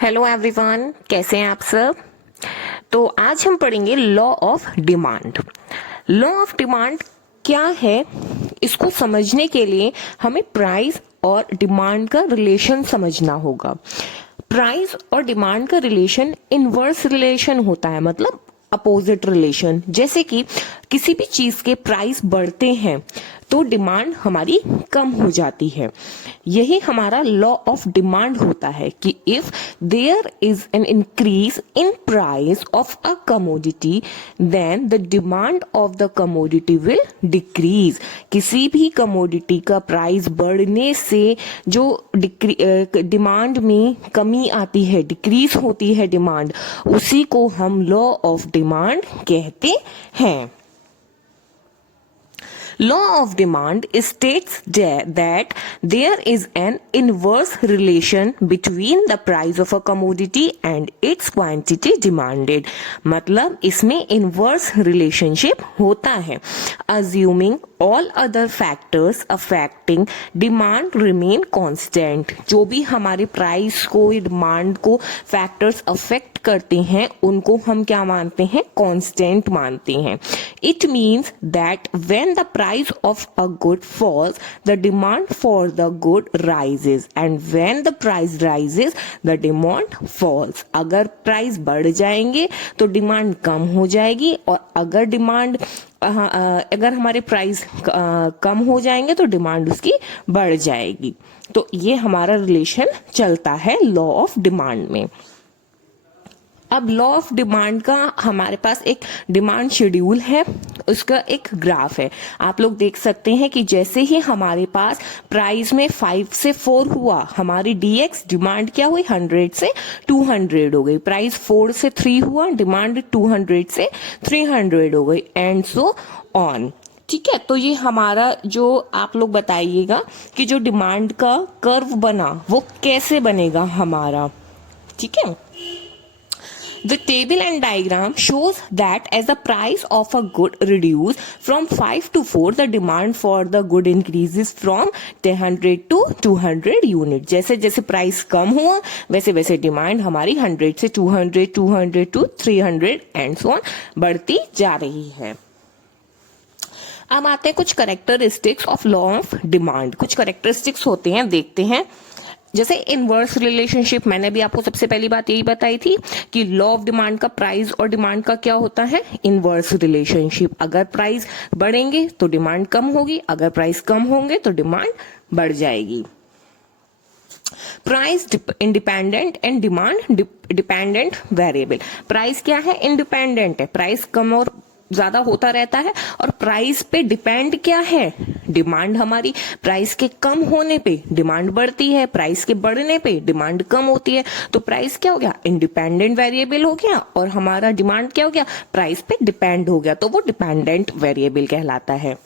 Hello everyone, कैसे हैं आप सब। तो आज हम पढ़ेंगे law of demand. Law of demand क्या है, इसको समझने के लिए हमें प्राइस और डिमांड का रिलेशन समझना होगा। प्राइस और डिमांड का रिलेशन इनवर्स रिलेशन होता है, मतलब अपोजिट रिलेशन। जैसे कि किसी भी चीज के प्राइस बढ़ते हैं तो डिमांड हमारी कम हो जाती है। यही हमारा लॉ ऑफ डिमांड होता है कि if there is an increase in price of a commodity then the demand of the commodity will decrease. किसी भी कमोडिटी का प्राइस बढ़ने से जो डिमांड में कमी आती है, डिक्रीज होती है डिमांड, उसी को हम लॉ ऑफ डिमांड कहते हैं। Law of demand states that there is an inverse relation between the price of a commodity and its quantity demanded। मतलब इसमें inverse relationship होता है। Assuming all other factors affecting demand remain constant। जो भी हमारे price को, demand को factors affect करते हैं उनको हम क्या मानते हैं, कांस्टेंट मानते हैं। It means that when the price of a good falls the demand for the good rises and when the price rises the demand falls. अगर प्राइस बढ़ जाएंगे तो डिमांड कम हो जाएगी, और अगर हमारे प्राइस कम हो जाएंगे तो डिमांड उसकी बढ़ जाएगी। तो ये हमारा रिलेशन चलता है लॉ ऑफ डिमांड में। अब लॉ ऑफ डिमांड का हमारे पास एक डिमांड शेड्यूल है, उसका एक ग्राफ है। आप लोग देख सकते हैं कि जैसे ही हमारे पास प्राइस में 5 से 4 हुआ, हमारी डीएक्स डिमांड क्या हुई, 100 से 200 हो गई। प्राइस 4 से 3 हुआ, डिमांड 200 से 300 हो गई, एंड सो ऑन। ठीक है, तो ये हमारा जो आप लोग बताइएगा कि जो डिमांड का कर्व बना वो कैसे बनेगा हमारा। ठीक है, the table and diagram shows that as the price of a good reduces from 5 to 4, the demand for the good increases from 100 to 200 unit। जैसे जैसे प्राइस कम हुआ वैसे वैसे डिमांड हमारी 100 से 200, 200 to 300 एंड सो ऑन बढ़ती जा रही है। अब आते हैं कुछ characteristics of law of demand. कुछ करेक्टरिस्टिक्स होते हैं, देखते हैं। जैसे इनवर्स रिलेशनशिप, मैंने भी आपको सबसे पहली बात यही बताई थी कि लॉ ऑफ डिमांड का प्राइस और डिमांड का क्या होता है, इनवर्स रिलेशनशिप। अगर प्राइस बढ़ेंगे तो डिमांड कम होगी, अगर प्राइस कम होंगे तो डिमांड बढ़ जाएगी। Price independent and demand dependent variable. Price क्या है, इंडिपेंडेंट है, प्राइस कम और ज्यादा होता रहता है। और प्राइस पे डिपेंड क्या है, डिमांड हमारी। प्राइस के कम होने पे डिमांड बढ़ती है, प्राइस के बढ़ने पे डिमांड कम होती है। तो प्राइस क्या हो गया, इंडिपेंडेंट वेरिएबल हो गया, और हमारा डिमांड क्या हो गया, प्राइस पे डिपेंड हो गया, तो वो डिपेंडेंट वेरिएबल कहलाता है।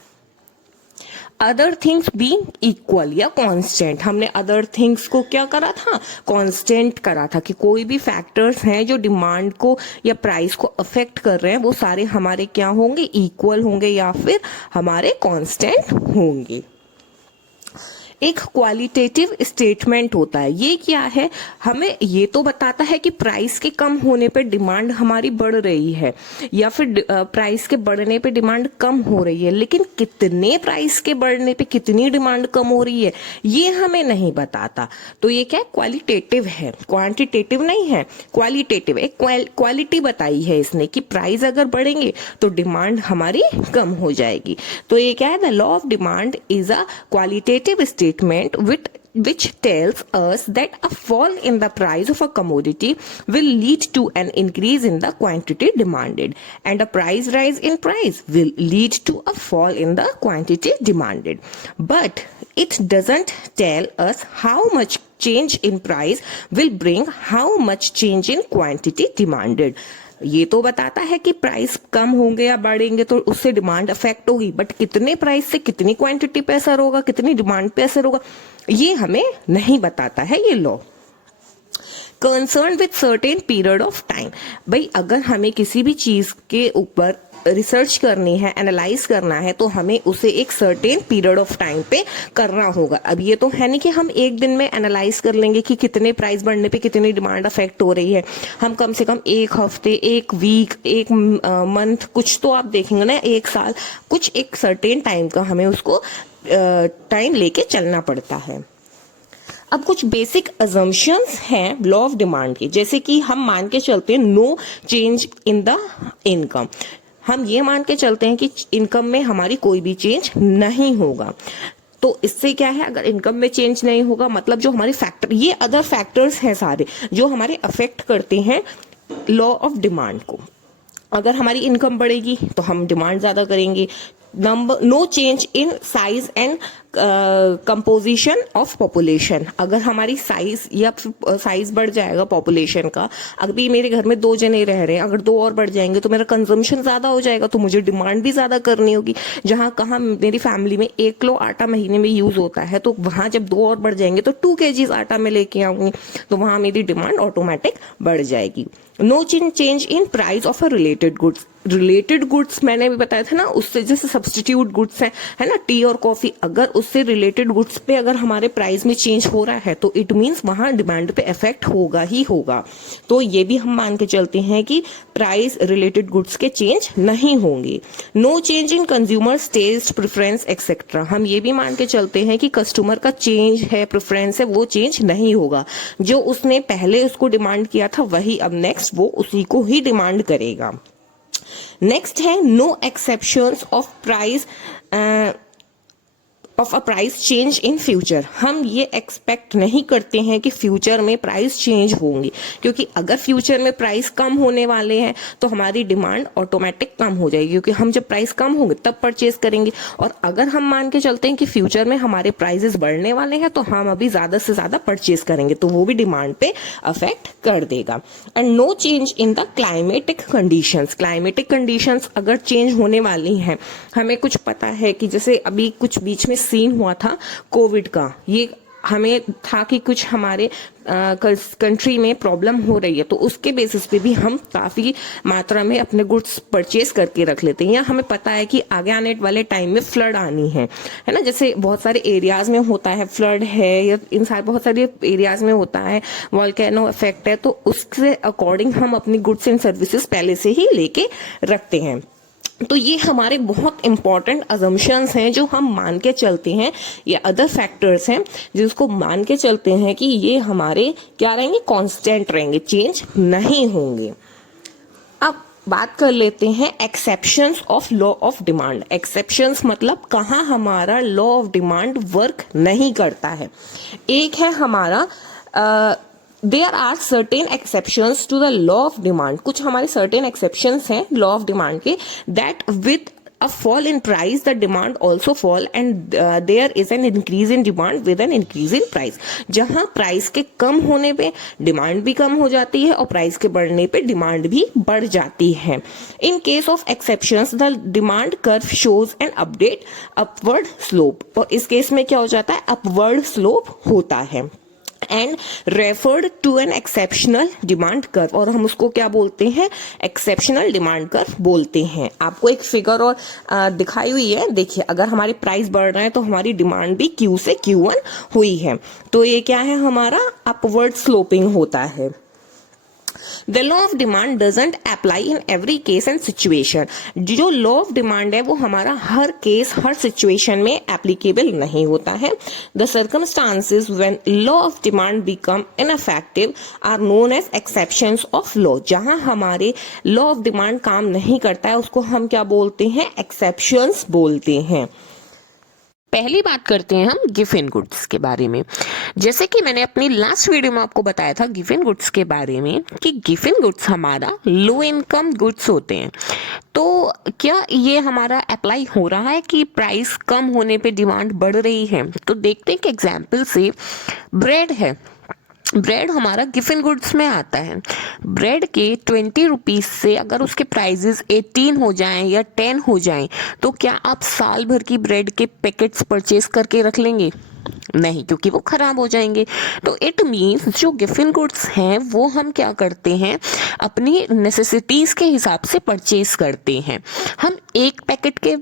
अदर थिंग्स बीइंग इक्वल या कांस्टेंट, हमने अदर थिंग्स को क्या करा था, कांस्टेंट करा था, कि कोई भी फैक्टर्स हैं जो डिमांड को या प्राइस को अफेक्ट कर रहे हैं वो सारे हमारे क्या होंगे, इक्वल होंगे या फिर हमारे कांस्टेंट होंगे। एक क्वालिटेटिव स्टेटमेंट होता है, ये क्या है, हमें ये तो बताता है कि प्राइस के कम होने पे डिमांड हमारी बढ़ रही है या फिर प्राइस के बढ़ने पे डिमांड कम हो रही है, लेकिन कितने प्राइस के बढ़ने पे कितनी डिमांड कम हो रही है ये हमें नहीं बताता। तो ये क्या है, क्वालिटेटिव है, क्वांटिटेटिव नहीं है, क्वालिटेटिव। एक क्वालिटी बताई है इसने कि प्राइस अगर बढ़ेंगे तो डिमांड हमारी कम हो जाएगी। तो ये क्या है, the law of demand is a qualitative statement which tells us that a fall in the price of a commodity will lead to an increase in the quantity demanded, and a price rise in price will lead to a fall in the quantity demanded. But it doesn't tell us how much change in price will bring how much change in quantity demanded। ये तो बताता है कि price कम होंगे या बढ़ेंगे तो उससे डिमांड अफेक्ट होगी, बट कितने प्राइस से कितनी क्वांटिटी पे असर होगा, कितनी डिमांड पे असर होगा, ये हमें नहीं बताता है ये law. Concern with certain period of time, भाई अगर हमें किसी भी चीज के ऊपर रिसर्च करनी है, एनालाइज करना है, तो हमें उसे एक सर्टेन पीरियड ऑफ टाइम पे करना होगा। अब ये तो है नहीं कि हम एक दिन में एनालाइज कर लेंगे कि कितने प्राइस बढ़ने पे कितनी डिमांड अफेक्ट हो रही है। हम कम से कम एक हफ्ते, एक वीक, एक मंथ, कुछ तो आप देखेंगे ना, एक साल, कुछ एक सर्टेन टाइम का हमें उसको टाइम लेके चलना पड़ता है। अब कुछ बेसिक अजम्पशंस हैं लॉ ऑफ डिमांड की, जैसे कि हम मान के चलते हैं no change in the income. हम ये मान के चलते हैं कि इनकम में हमारी कोई भी चेंज नहीं होगा। तो इससे क्या है, अगर इनकम में चेंज नहीं होगा मतलब जो हमारे फैक्टर, ये अदर फैक्टर्स हैं सारे जो हमारे अफेक्ट करते हैं लॉ ऑफ डिमांड को। अगर हमारी इनकम बढ़ेगी तो हम डिमांड ज्यादा करेंगे। Number, no change in size and composition of population. अगर हमारी साइज या साइज बढ़ जाएगा पॉपुलेशन का, अभी मेरे घर में 2 जने रह रहे हैं, अगर 2 और बढ़ जाएंगे तो मेरा कंजम्पशन ज्यादा हो जाएगा, तो मुझे डिमांड भी ज्यादा करनी होगी। जहां कहा मेरी फैमिली में 1 किलो आटा महीने में यूज होता है, तो वहां जब 2 और बढ़ जाएंगे तो 2 kg आटा में लेके आऊंगी, तो वहां मेरी डिमांड ऑटोमेटिक बढ़ जाएगी। No change in price of a related goods. Related goods मैंने भी बताया था ना, उससे जैसे सब्सटीट्यूट गुड्स है ना, टी और कॉफी, अगर उससे रिलेटेड गुड्स पे अगर हमारे प्राइस में चेंज हो रहा है तो इट मींस वहां डिमांड पे इफेक्ट होगा ही होगा। तो ये भी हम मान के चलते हैं कि प्राइस रिलेटेड गुड्स के चेंज नहीं होंगे। No change in consumers taste, preference etcetera. हम ये भी मान के चलते हैं कि कस्टमर का चेंज है, प्रेफरेंस है, वो चेंज नहीं होगा। जो उसने पहले उसको डिमांड किया था वही अब नेक्स्ट वो उसी को ही डिमांड करेगा। नेक्स्ट है no exceptions of price of a price change in future. हम ये एक्सपेक्ट नहीं करते हैं कि फ्यूचर में प्राइस चेंज होंगे, क्योंकि अगर फ्यूचर में प्राइस कम होने वाले हैं तो हमारी डिमांड ऑटोमेटिक कम हो जाएगी, क्योंकि हम जब प्राइस कम होंगे तब परचेज करेंगे। और अगर हम मान के चलते हैं कि फ्यूचर में हमारे प्राइसेस बढ़ने वाले हैं तो हम अभी ज्यादा से ज्यादा परचेज करेंगे, तो वो भी डिमांड पे अफेक्ट कर देगा। And no change in the climatic conditions. Climatic conditions अगर चेंज होने वाली हैं, हमें कुछ पता है कि जैसे अभी कुछ बीच में सीन हुआ था कोविड का, ये हमें था कि कुछ हमारे कंट्री में प्रॉब्लम हो रही है, तो उसके बेसिस पे भी हम काफी मात्रा में अपने गुड्स परचेज करके रख लेते हैं। या हमें पता है कि आगे आने वाले टाइम में फ्लड आनी है ना, जैसे बहुत सारे एरियाज में होता है, फ्लड है या इन सारे बहुत सारे एरियाज में होता है, वॉल्केनो इफेक्ट है, तो उसके अकॉर्डिंग हम अपनी गुड्स एंड सर्विसेज पहले से ही लेके रखते हैं। तो ये हमारे बहुत इंपॉर्टेंट अजम्पशंस हैं जो हम मान के चलते हैं, ये अदर फैक्टर्स हैं जिसको मान के चलते हैं कि ये हमारे क्या रहेंगे, कांस्टेंट रहेंगे, चेंज नहीं होंगे। अब बात कर लेते हैं exceptions of law of demand. Exceptions मतलब कहाँ हमारा लॉ ऑफ डिमांड वर्क नहीं करता है। एक है हमारा there are certain exceptions to the law of demand. कुछ हमारे सर्टेन एक्सेप्शंस हैं लॉ ऑफ डिमांड के, that with a fall in price the demand also fall and there is an increase in demand with an increase in price। जहां price के कम होने पे demand भी कम हो जाती है और प्राइस के बढ़ने पे डिमांड भी बढ़ जाती है। In case of exceptions the demand curve shows an update upward slope. और इस केस में क्या हो जाता है, अपवर्ड स्लोप होता है and referred to an exceptional demand curve. और हम उसको क्या बोलते हैं, एक्सेप्शनल डिमांड कर्व बोलते हैं। आपको एक फिगर और दिखाई हुई है, देखिए अगर हमारे प्राइस बढ़ रहे हैं तो हमारी डिमांड भी Q से Q1 हुई है, तो ये क्या है, हमारा अपवर्ड स्लोपिंग होता है। The law of demand doesn't apply in every case and situation। जो law of demand है वो हमारा हर केस हर सिचुएशन में एप्लीकेबल नहीं होता है। The circumstances when law of demand become ineffective are known as exceptions of law। जहां हमारे law of demand काम नहीं करता है उसको हम क्या बोलते हैं, exceptions बोलते हैं। पहली बात करते हैं हम गिवन गुड्स के बारे में। जैसे कि मैंने अपनी लास्ट वीडियो में आपको बताया था गिवन गुड्स के बारे में कि गिवन गुड्स हमारा लो इनकम गुड्स होते हैं। तो क्या ये हमारा अप्लाई हो रहा है कि प्राइस कम होने पे डिमांड बढ़ रही है? तो देखते हैं कि एग्जाम्पल से ब्रेड है, ब्रेड हमारा गिवन गुड्स में आता है। ब्रेड के 20 रुपीज से अगर उसके प्राइजेस 18 हो जाएं या 10 हो जाएं तो क्या आप साल भर की ब्रेड के पैकेट्स परचेज करके रख लेंगे? नहीं, क्योंकि वो खराब हो जाएंगे। तो इट मीन्स जो गिवन गुड्स हैं वो हम क्या करते हैं, अपनी नेसेसिटीज के हिसाब से परचेज करते हैं। हम एक पैकेट के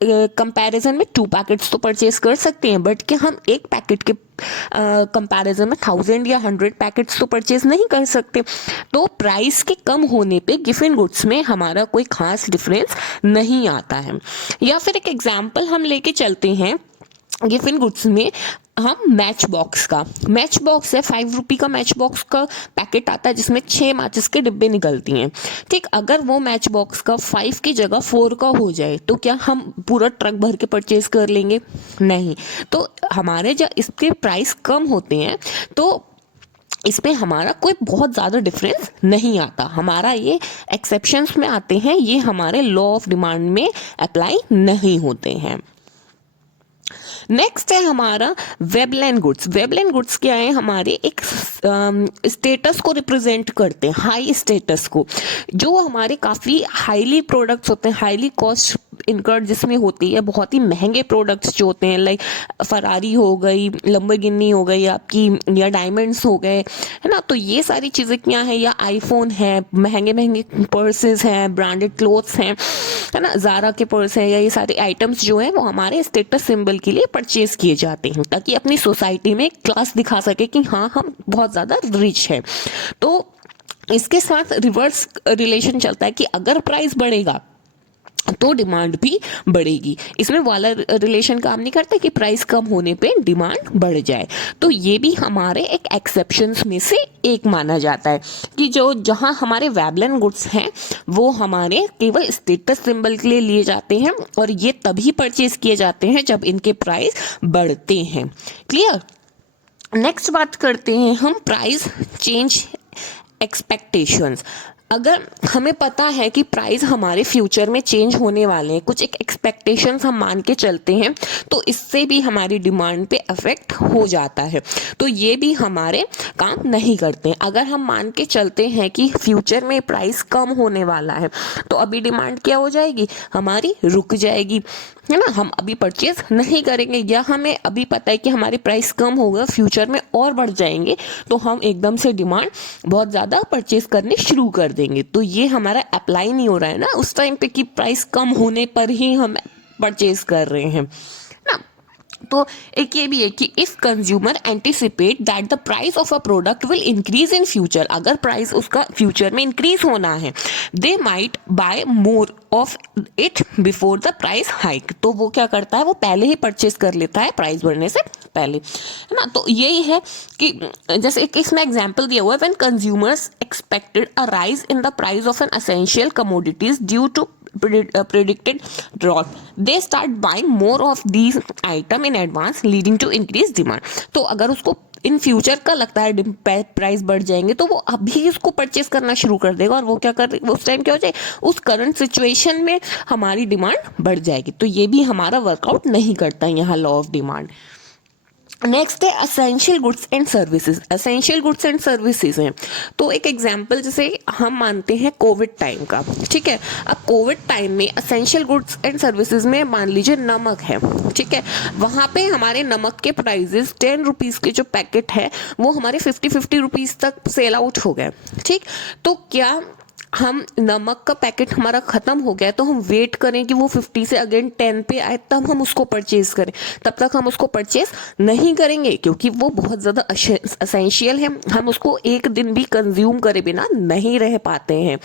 कंपैरिजन में 2 पैकेट्स तो परचेज कर सकते हैं, बट क्या हम एक पैकेट के कंपैरिजन में 1000 या 100 पैकेट्स तो परचेज नहीं कर सकते। तो प्राइस के कम होने पे गिवन गुड्स में हमारा कोई खास डिफरेंस नहीं आता है। या फिर एक एग्जांपल हम लेके चलते हैं गिवन गुड्स में, हम मैच बॉक्स है 5 रुपी का मैच बॉक्स का पैकेट आता है जिसमें 6 माचिस के डिब्बे निकलती हैं। ठीक, अगर वो मैच बॉक्स का 5 की जगह 4 का हो जाए तो क्या हम पूरा ट्रक भर के परचेज कर लेंगे? नहीं। तो हमारे जब इसके प्राइस कम होते हैं तो इसमें हमारा कोई बहुत ज़्यादा डिफरेंस नहीं आता। हमारा ये एक्सेप्शंस में आते हैं, ये हमारे लॉ ऑफ डिमांड में अप्लाई नहीं होते हैं। नेक्स्ट है हमारा वेबलाइन गुड्स। वेबलाइन गुड्स क्या है, हमारे एक स्टेटस को रिप्रेजेंट करते हैं, हाई स्टेटस को, जो हमारे काफ़ी हाईली प्रोडक्ट्स होते हैं, हाईली कॉस्ट इनकर्ड जिसमें होती है, बहुत ही महंगे प्रोडक्ट्स जो होते हैं, लाइक फरारी हो गई, लंबोर्गिनी हो गई आपकी, या डायमंड्स हो गए, है ना। तो ये सारी चीज़ें क्या है, या आईफोन है, महंगे महंगे पर्सेस हैं, ब्रांडेड क्लोथ्स हैं, है ना, ज़ारा के पर्स हैं, या ये सारे आइटम्स जो हैं वो हमारे स्टेटस सिंबल के लिए परचेज किए जाते हैं, ताकि अपनी सोसाइटी में क्लास दिखा सके कि हाँ हम बहुत ज़्यादा रिच है। तो इसके साथ रिवर्स रिलेशन चलता है कि अगर प्राइस बढ़ेगा तो डिमांड भी बढ़ेगी। इसमें वाला रिलेशन काम नहीं करता कि प्राइस कम होने पे डिमांड बढ़ जाए। तो ये भी हमारे एक एक्सेप्शंस में से एक माना जाता है कि जो जहां हमारे वेबलाइन गुड्स हैं वो हमारे केवल स्टेटस सिंबल के लिए लिए जाते हैं, और ये तभी परचेज किए जाते हैं जब इनके प्राइस बढ़ते हैं। क्लियर। नेक्स्ट बात करते हैं हम प्राइस चेंज एक्सपेक्टेशंस। अगर हमें पता है कि प्राइस हमारे फ्यूचर में चेंज होने वाले हैं, कुछ एक एक्सपेक्टेशंस हम मान के चलते हैं, तो इससे भी हमारी डिमांड पे अफेक्ट हो जाता है। तो ये भी हमारे काम नहीं करते हैं। अगर हम मान के चलते हैं कि फ्यूचर में प्राइस कम होने वाला है, तो अभी डिमांड क्या हो जाएगी, हमारी रुक जाएगी, है ना, हम अभी परचेज नहीं करेंगे। या हमें अभी पता है कि हमारे प्राइस कम होगा, फ्यूचर में और बढ़ जाएंगे, तो हम एकदम से डिमांड बहुत ज़्यादा परचेज करने शुरू कर देंगे। तो ये हमारा अप्लाई नहीं हो रहा है ना उस टाइम पे कि प्राइस कम होने पर ही हम परचेज कर रहे हैं ना। तो एक ये भी है कि if consumer anticipate that the price of a product will increase in future, अगर प्राइस उसका फ्यूचर में इंक्रीज होना है, they might buy more of it before the price hike. तो वो क्या करता है, वो पहले ही परचेज कर लेता है प्राइस बढ़ने से पहले, है ना। तो यही है कि जैसे एक इसमें एग्जांपल दिया हुआ है, when consumers expected a rise in the price of an essential commodities due to predicted drought, they start buying more of these item in advance, leading to increased demand। तो अगर उसको इन फ्यूचर का लगता है price बढ़ जाएंगे, तो वो अभी इसको परचेस करना शुरू कर देगा, और वो क्या कर, उस टाइम क्या हो जाए, उस करंट सिचुएशन में हमारी डिमांड बढ़ जाएगी। तो ये भी हमारा वर्कआउट नहीं करता यहाँ लॉ ऑफ डिमांड। नेक्स्ट है essential goods and services. Essential goods and services हैं, तो एक एग्जांपल जैसे हम मानते हैं कोविड टाइम का, ठीक है। अब कोविड टाइम में असेंशियल गुड्स एंड सर्विसेज में मान लीजिए नमक है, ठीक है। वहाँ पे हमारे नमक के प्राइजेस 10 रुपीज़ के जो पैकेट है वो हमारे 50 रुपीज़ तक सेल आउट हो गए, ठीक। तो क्या हम नमक का पैकेट हमारा ख़त्म हो गया तो हम वेट करें कि वो 50 से अगेन 10 पे आए तब हम उसको परचेज करें? तब तक हम उसको परचेज नहीं करेंगे, क्योंकि वो बहुत ज़्यादा असेंशियल है, हम उसको एक दिन भी कंज्यूम करे बिना नहीं रह पाते हैं।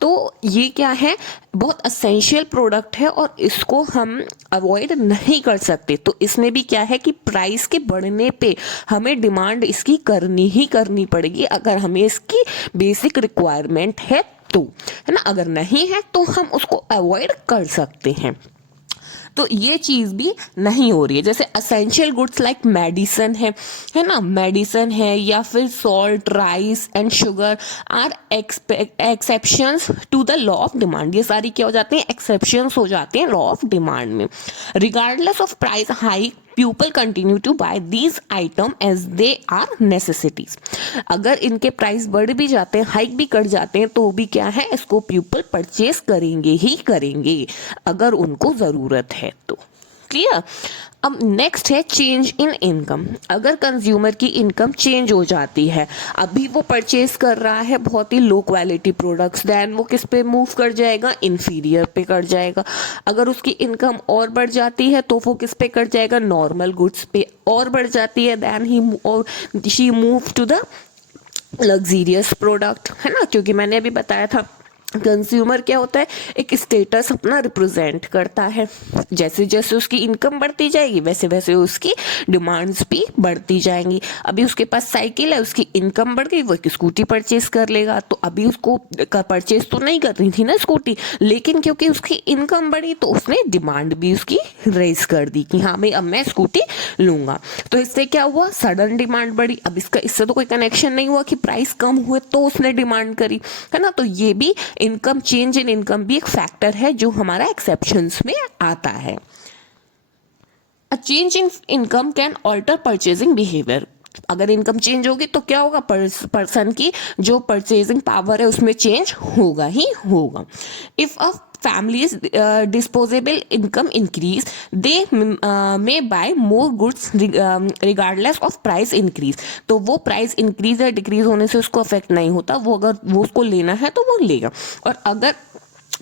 तो ये क्या है, बहुत असेंशियल प्रोडक्ट है और इसको हम अवॉइड नहीं कर सकते। तो इसमें भी क्या है कि प्राइस के बढ़ने पे हमें डिमांड इसकी करनी ही करनी पड़ेगी, अगर हमें इसकी बेसिक रिक्वायरमेंट है तो, है ना। अगर नहीं है तो हम उसको अवॉइड कर सकते हैं। तो ये चीज़ भी नहीं हो रही है। जैसे असेंशियल गुड्स लाइक मेडिसिन है ना, मेडिसिन है, या फिर salt, rice and sugar are exceptions to the law of demand. ये सारी क्या हो जाती हैं, एक्सेप्शंस हो जाते हैं लॉ ऑफ डिमांड में। Regardless of price hike people continue to buy these item as they are necessities. अगर इनके प्राइस बढ़ भी जाते हैं, हाइक भी कर जाते हैं, तो भी क्या है, इसको पीपल परचेज करेंगे ही करेंगे अगर उनको ज़रूरत है तो। क्लियर। अब नेक्स्ट है चेंज इन इनकम। अगर कंज्यूमर की इनकम चेंज हो जाती है, अभी वो परचेज कर रहा है बहुत ही लो क्वालिटी प्रोडक्ट्स, देन वो किस पे मूव कर जाएगा, इंफीरियर पे कर जाएगा। अगर उसकी इनकम और बढ़ जाती है तो वो किस पे कर जाएगा, नॉर्मल गुड्स पे और बढ़ जाती है, then he she move to the luxurious product, है ना। क्योंकि मैंने अभी बताया था कंज्यूमर क्या होता है, एक स्टेटस अपना रिप्रेजेंट करता है। जैसे जैसे उसकी इनकम बढ़ती जाएगी वैसे वैसे उसकी डिमांड्स भी बढ़ती जाएंगी। अभी उसके पास साइकिल है, उसकी इनकम बढ़ गई, वो एक स्कूटी परचेज कर लेगा। तो अभी उसको परचेज तो नहीं करनी थी ना स्कूटी, लेकिन क्योंकि उसकी इनकम बढ़ी तो उसने डिमांड भी उसकी रेज कर दी कि हाँ भाई अब मैं स्कूटी लूंगा। तो इससे क्या हुआ, सडन डिमांड बढ़ी। अब इससे तो कोई कनेक्शन नहीं हुआ कि प्राइस कम हुए तो उसने डिमांड करी, है ना। तो ये भी इनकम, चेंज इन इनकम भी एक फैक्टर है जो हमारा एक्सेप्शंस में आता है। A change in income can alter purchasing behaviour. अगर इनकम चेंज होगी तो क्या होगा, पर्सन की जो परचेजिंग पावर है उसमें चेंज होगा ही होगा। If a family's disposable income increase, they may buy more goods regardless of price increase। तो वो प्राइस इंक्रीज या डिक्रीज होने से उसको अफेक्ट नहीं होता, वो अगर वो उसको लेना है तो वो लेगा। और अगर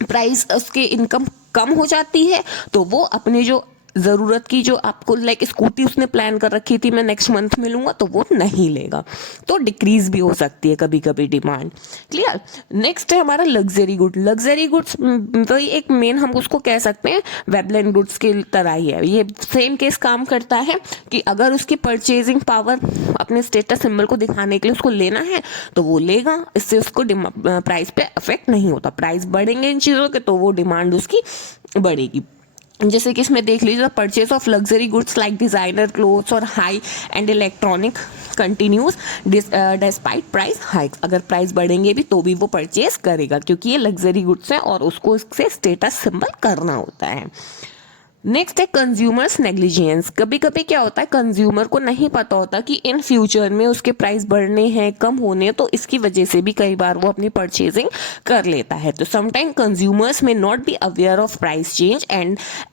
प्राइस उसके इनकम कम हो जाती है तो वो अपने जो ज़रूरत की, जो आपको लाइक स्कूटी उसने प्लान कर रखी थी मैं नेक्स्ट मंथ में लूँगा, तो वो नहीं लेगा। तो डिक्रीज भी हो सकती है कभी कभी डिमांड। क्लियर। नेक्स्ट है हमारा लग्जरी गुड। लग्जरी गुड्स वही एक मेन हम उसको कह सकते हैं वेबलेन गुड्स के तरह ही है। ये सेम केस काम करता है कि अगर उसकी परचेजिंग पावर अपने स्टेटस सिंबल को दिखाने के लिए उसको लेना है तो वो लेगा, इससे उसको प्राइस पे अफेक्ट नहीं होता। प्राइस बढ़ेंगे इन चीज़ों के तो वो डिमांड उसकी बढ़ेगी। जैसे कि इसमें देख लीजिए, purchase of luxury goods like designer clothes और high end electronic continues despite price hikes. अगर प्राइस बढ़ेंगे भी तो भी वो परचेज करेगा क्योंकि ये लग्जरी गुड्स हैं और उसको इससे स्टेटस सिंबल करना होता है। नेक्स्ट है कंज्यूमर्स नेग्लिजेंस। कभी कभी क्या होता है, कंज्यूमर को नहीं पता होता कि इन फ्यूचर में उसके प्राइस बढ़ने हैं, कम होने हैं, तो इसकी वजह से भी कई बार वो अपनी परचेजिंग कर लेता है। तो समटाइम कंज्यूमर्स में not be aware of price change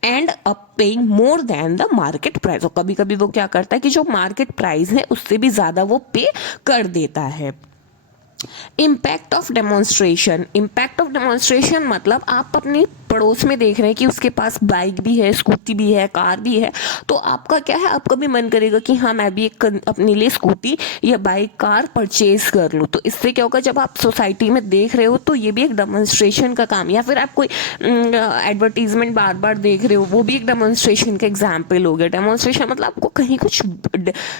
and up paying more than the market price. और कभी कभी वो क्या करता है कि जो मार्केट प्राइस है उससे भी ज़्यादा वो पे कर देता है। Impact of demonstration. Impact of demonstration मतलब आप अपनी पड़ोस में देख रहे हैं कि उसके पास बाइक भी है, स्कूटी भी है, कार भी है, तो आपका क्या है, आपका भी मन करेगा कि हाँ मैं भी एक अपने लिए स्कूटी या बाइक, कार परचेज कर लूँ। तो इससे क्या होगा, जब आप सोसाइटी में देख रहे हो तो ये भी एक डेमोन्स्ट्रेशन का काम, या फिर आप कोई एडवर्टीजमेंट बार बार देख रहे हो, वो भी एक डेमोन्स्ट्रेशन का एग्जाम्पल हो गया। डेमोन्स्ट्रेशन मतलब आपको कहीं कुछ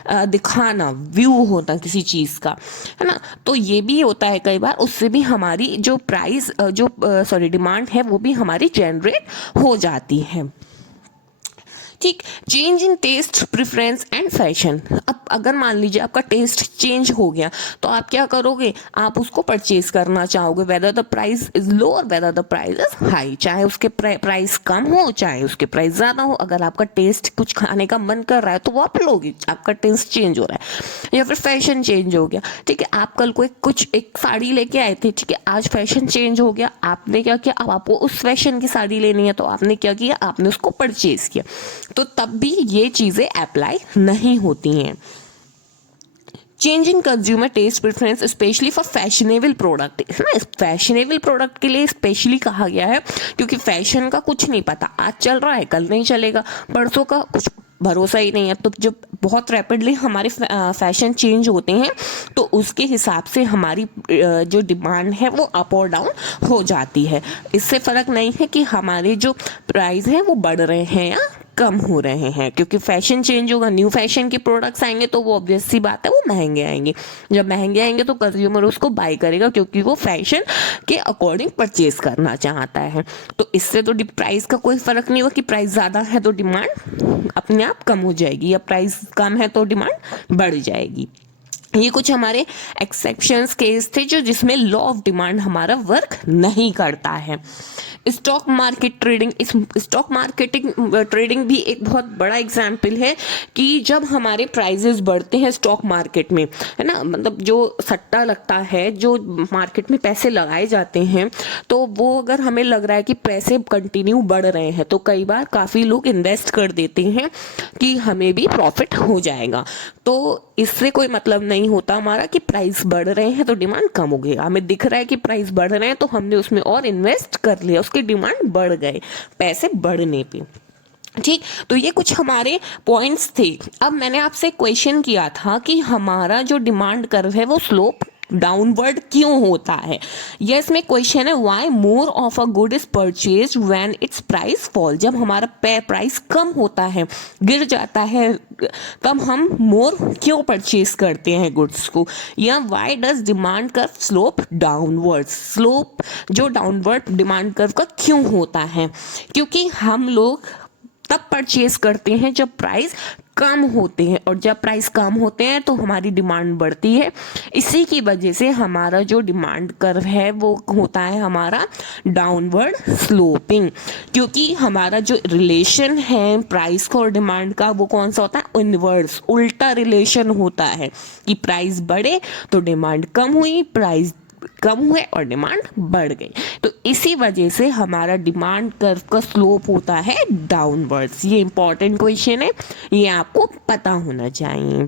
दिखाना, व्यू होता किसी चीज़ का, है ना। तो ये भी होता है कई बार, उससे भी हमारी जो प्राइस डिमांड है वो भी हमारी जनरेट हो जाती है। ठीक। Change in taste, preference and fashion. अब अगर मान लीजिए आपका टेस्ट चेंज हो गया तो आप क्या करोगे, आप उसको परचेज करना चाहोगे whether the price is low और whether the price is high. चाहे उसके प्राइस कम हो चाहे उसके प्राइस ज़्यादा हो, अगर आपका टेस्ट कुछ खाने का मन कर रहा है तो वो आप लोगे, आपका टेस्ट चेंज हो रहा है। या फिर फैशन चेंज हो गया, ठीक है, आप कल को एक साड़ी लेके आए थे, ठीक है, आज फैशन चेंज हो गया, आपने क्या किया, अब आपको उस फैशन की साड़ी लेनी है तो आपने क्या किया, आपने उसको परचेज किया। तो तब भी ये चीजें अप्लाई नहीं होती हैं। Change in consumer test preference specially for fashionable product, है ना। फैशनेबल प्रोडक्ट के लिए स्पेशली कहा गया है क्योंकि फैशन का कुछ नहीं पता, आज चल रहा है कल नहीं चलेगा, परसों का कुछ भरोसा ही नहीं है। तो जब बहुत रैपिडली हमारे फैशन चेंज होते हैं तो उसके हिसाब से हमारी जो डिमांड है वो अप और डाउन हो जाती है। इससे फ़र्क नहीं है कि हमारे जो प्राइस हैं वो बढ़ रहे हैं या कम हो रहे हैं, क्योंकि फैशन चेंज होगा, न्यू फैशन के प्रोडक्ट्स आएंगे तो वो ऑब्वियस सी बात है वो महंगे आएंगे। जब महंगे आएंगे तो कंज्यूमर उसको बाय करेगा क्योंकि वो फैशन के अकॉर्डिंग परचेज करना चाहता है। तो इससे तो प्राइस का कोई फर्क नहीं होगा कि प्राइस ज़्यादा है तो डिमांड अपने आप कम हो जाएगी या प्राइस कम है तो डिमांड बढ़ जाएगी। ये कुछ हमारे एक्सेप्शंस केस थे जो जिसमें लॉ ऑफ डिमांड हमारा वर्क नहीं करता है। स्टॉक मार्केट ट्रेडिंग, इस स्टॉक मार्केटिंग ट्रेडिंग भी एक बहुत बड़ा एग्जाम्पल है कि जब हमारे प्राइजेस बढ़ते हैं स्टॉक मार्केट में, है ना, मतलब जो सट्टा लगता है, जो मार्केट में पैसे लगाए जाते हैं, तो वो अगर हमें लग रहा है कि पैसे कंटिन्यू बढ़ रहे हैं तो कई बार काफ़ी लोग इन्वेस्ट कर देते हैं कि हमें भी प्रॉफिट हो जाएगा। तो इससे कोई मतलब नहीं होता हमारा कि प्राइस बढ़ रहे हैं तो डिमांड कम हो गई। हमें दिख रहा है कि प्राइस बढ़ रहे हैं तो हमने उसमें और इन्वेस्ट कर लिया, उसकी डिमांड बढ़ गए पैसे बढ़ने पे। ठीक, तो ये कुछ हमारे पॉइंट्स थे। अब मैंने आपसे क्वेश्चन किया था कि हमारा जो डिमांड कर्व है वो स्लोप डाउनवर्ड क्यों होता है। यस में क्वेश्चन है, why more of a good is purchase when it's price fall. जब हमारा प्राइस कम होता है, गिर जाता है, तब हम मोर क्यों परचेज करते हैं गुड्स को। या why does demand curve slope downward, slope जो डाउनवर्ड डिमांड कर्व का क्यों होता है, क्योंकि हम लोग तब परचेज करते हैं जब प्राइस कम होते हैं, और जब प्राइस कम होते हैं तो हमारी डिमांड बढ़ती है। इसी की वजह से हमारा जो डिमांड कर्व है वो होता है हमारा डाउनवर्ड स्लोपिंग, क्योंकि हमारा जो रिलेशन है प्राइस का और डिमांड का वो कौन सा होता है, इनवर्स, उल्टा रिलेशन होता है कि प्राइस बढ़े तो डिमांड कम हुई, प्राइस कम हुए और डिमांड बढ़ गई। तो इसी वजह से हमारा डिमांड कर्व का स्लोप होता है डाउनवर्ड्स। ये इंपॉर्टेंट क्वेश्चन है, ये आपको पता होना चाहिए।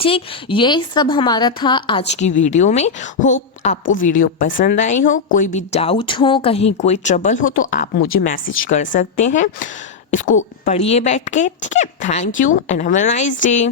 ठीक, ये सब हमारा था आज की वीडियो में। होप आपको वीडियो पसंद आई हो। कोई भी डाउट हो, कहीं कोई ट्रबल हो तो आप मुझे मैसेज कर सकते हैं। इसको पढ़िए बैठ के, ठीक है। Thank you and have a nice day.